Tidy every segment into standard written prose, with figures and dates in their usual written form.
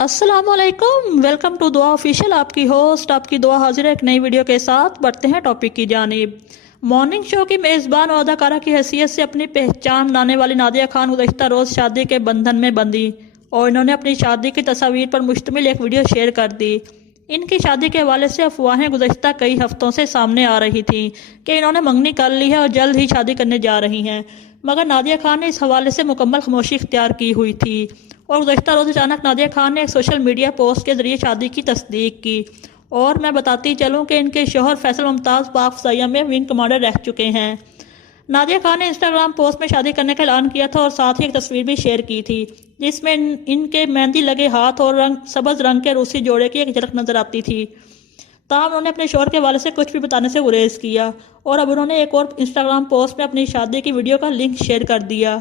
السلام علیکم، welcome to دعا آفیشیل۔ آپ کی ہوسٹ آپ کی دعا حاضر ہے ایک نئی ویڈیو کے ساتھ۔ بڑھتے ہیں ٹاپک کی جانب۔ مارننگ شو کی میزبان اور اداکارہ کی حیثیت سے اپنی پہچان بنانے والی نادیہ خان گزشتہ روز شادی کے بندھن میں بندھی اور انہوں نے اپنی شادی کی تصاویر پر مشتمل ایک ویڈیو شیئر کر دی۔ ان کی شادی کے حوالے سے افواہیں گزشتہ کئی ہفتوں سے سامنے آ رہی تھیں کہ انہوں نے منگنی کر لی ہے اور جلد ہی شادی کرنے جا رہی ہیں، مگر نادیہ خان نے اس حوالے سے مکمل خاموشی اختیار کی ہوئی تھی اور گزشتہ روز اچانک نادیہ خان نے ایک سوشل میڈیا پوسٹ کے ذریعے شادی کی تصدیق کی۔ اور میں بتاتی چلوں کہ ان کے شوہر فیصل ممتاز پاک فضائیہ میں ونگ کمانڈر رہ چکے ہیں۔ نادیہ خان نے انسٹاگرام پوسٹ میں شادی کرنے کا اعلان کیا تھا اور ساتھ ہی ایک تصویر بھی شیئر کی تھی جس میں ان کے مہندی لگے ہاتھ اور سبز رنگ کے روسی جوڑے کی ایک جھلک نظر آتی تھی۔ تاہم انہوں نے اپنے شوہر کے حوالے سے کچھ بھی بتانے سے گریز کیا اور اب انہوں نے ایک اور انسٹاگرام پوسٹ میں اپنی شادی کی ویڈیو کا لنک شیئر کر دیا۔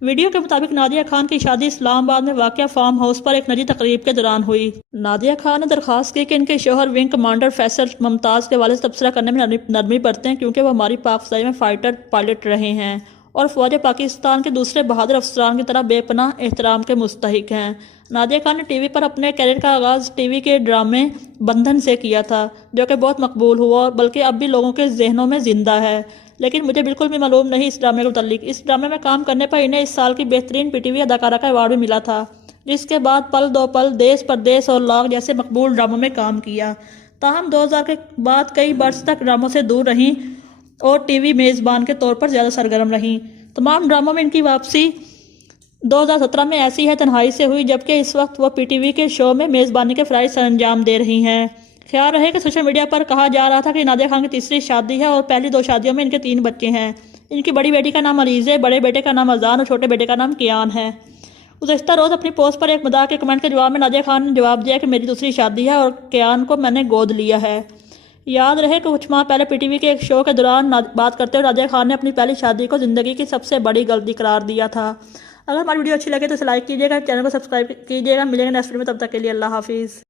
ویڈیو کے مطابق نادیہ خان کی شادی اسلام آباد میں واقع فارم ہاؤس پر ایک نجی تقریب کے دوران ہوئی۔ نادیہ خان نے درخواست کی کہ ان کے شوہر ونگ کمانڈر فیصل ممتاز کے حوالے سے تبصرہ کرنے میں نرمی برتیں کیونکہ وہ ہماری پاک فضائیہ میں فائٹر پائلٹ رہے ہیں اور فوج پاکستان کے دوسرے بہادر افسران کی طرح بے پناہ احترام کے مستحق ہیں۔ نادیہ خان نے ٹی وی پر اپنے کیریئر کا آغاز ٹی وی کے ڈرامے بندھن سے کیا تھا جو کہ بہت مقبول ہوا اور بلکہ اب بھی لوگوں کے ذہنوں میں زندہ ہے، لیکن مجھے بالکل بھی معلوم نہیں اس ڈرامے کے متعلق۔ اس ڈرامے میں کام کرنے پر انہیں اس سال کی بہترین پی ٹی وی اداکارہ کا ایوارڈ بھی ملا تھا، جس کے بعد پل دو پل، دیس پردیس اور لاگ جیسے مقبول ڈراموں میں کام کیا۔ تاہم 2000 کے بعد کئی برس تک ڈراموں سے دور رہیں اور ٹی وی میزبان کے طور پر زیادہ سرگرم رہیں۔ تمام ڈراموں میں ان کی واپسی 2017 میں ایسی ہے تنہائی سے ہوئی، جبکہ اس وقت وہ پی ٹی وی کے شو میں میزبانی کے فرائض سر انجام دے رہی ہیں۔ خیال رہے کہ سوشل میڈیا پر کہا جا رہا تھا کہ نادیہ خان کی تیسری شادی ہے اور پہلی 2 شادیوں میں ان کے 3 بچے ہیں۔ ان کی بڑی بیٹی کا نام علیزہ، بڑے بیٹے کا نام اذان اور چھوٹے بیٹے کا نام کیان ہے۔ گزشتہ روز اپنی پوسٹ پر ایک مزاح کے کمنٹ کے جواب میں نادیہ خان نے جواب دیا کہ میری دوسری شادی ہے اور کیان کو میں نے گود لیا ہے۔ یاد رہے کہ کچھ ماہ پہلے پی ٹی وی کے ایک شو کے دوران بات کرتے ہوئے نادیہ خان نے اپنی پہلی شادی کو زندگی کی سب سے بڑی غلطی قرار دیا تھا۔ اگر ہماری ویڈیو اچھی لگے تو اسے لائک کیجیے گا، چینل کو سبسکرائب کیجیے گا۔ ملیں گے نیکسٹ ویڈیو میں، تب تک کے لیے اللہ حافظ۔